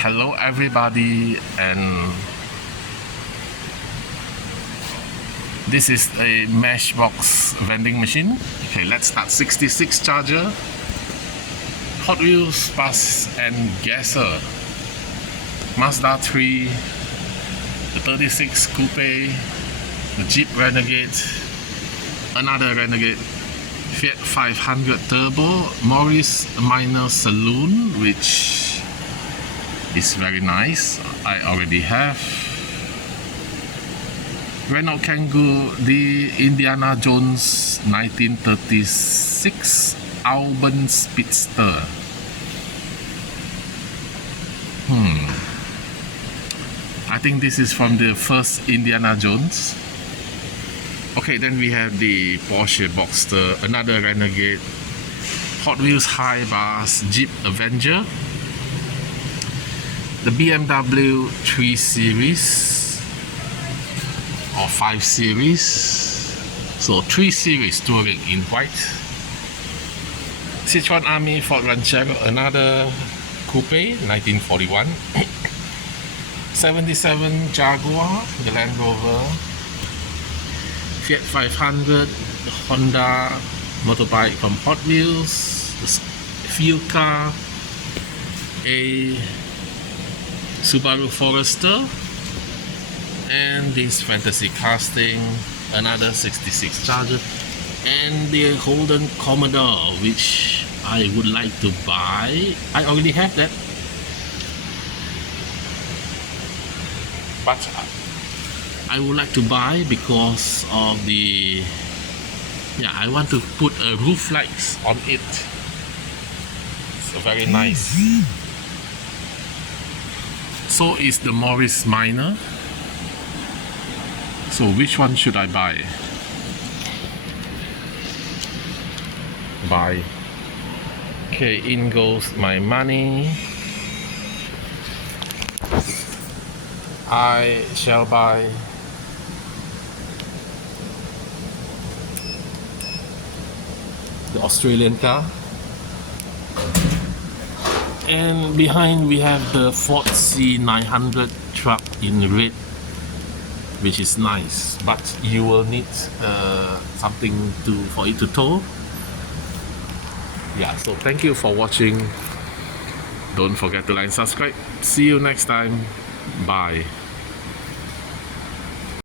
Hello everybody, and this is a Matchbox vending machine. Okay, let's start. 66 charger, Hot Wheels bus and gasser, Mazda 3, the 36 coupe, the Jeep Renegade, another Renegade, Fiat 500 Turbo, Morris Minor Saloon, which is very nice. I already have. Renault Kangoo, the Indiana Jones 1936 Auburn Speedster. I think this is from the first Indiana Jones. Okay, then we have the Porsche Boxster, another Renegade, Hot Wheels High Bars, Jeep Avenger, the BMW 3 Series or 5 Series, so 3 Series touring in white, Sichuan Army Ford Ranchero, another coupe 1941, 77 Jaguar, the Land Rover, Fiat 500, Honda motorbike from Hot Wheels, fuel car, a Subaru Forester, and this fantasy casting, another 66 charger, and the Holden Commodore, which I would like to buy. I already have that, but I would like to buy because of the, I want to put a roof lights on it. So very nice. So is the Morris Minor. So which one should I buy? Buy. Okay, in goes my money. I shall buy the Australian car. And behind we have the Ford C900 truck in red, which is nice, but you will need something for it to tow. So thank you for watching. Don't forget to like and subscribe. See you next time. Bye.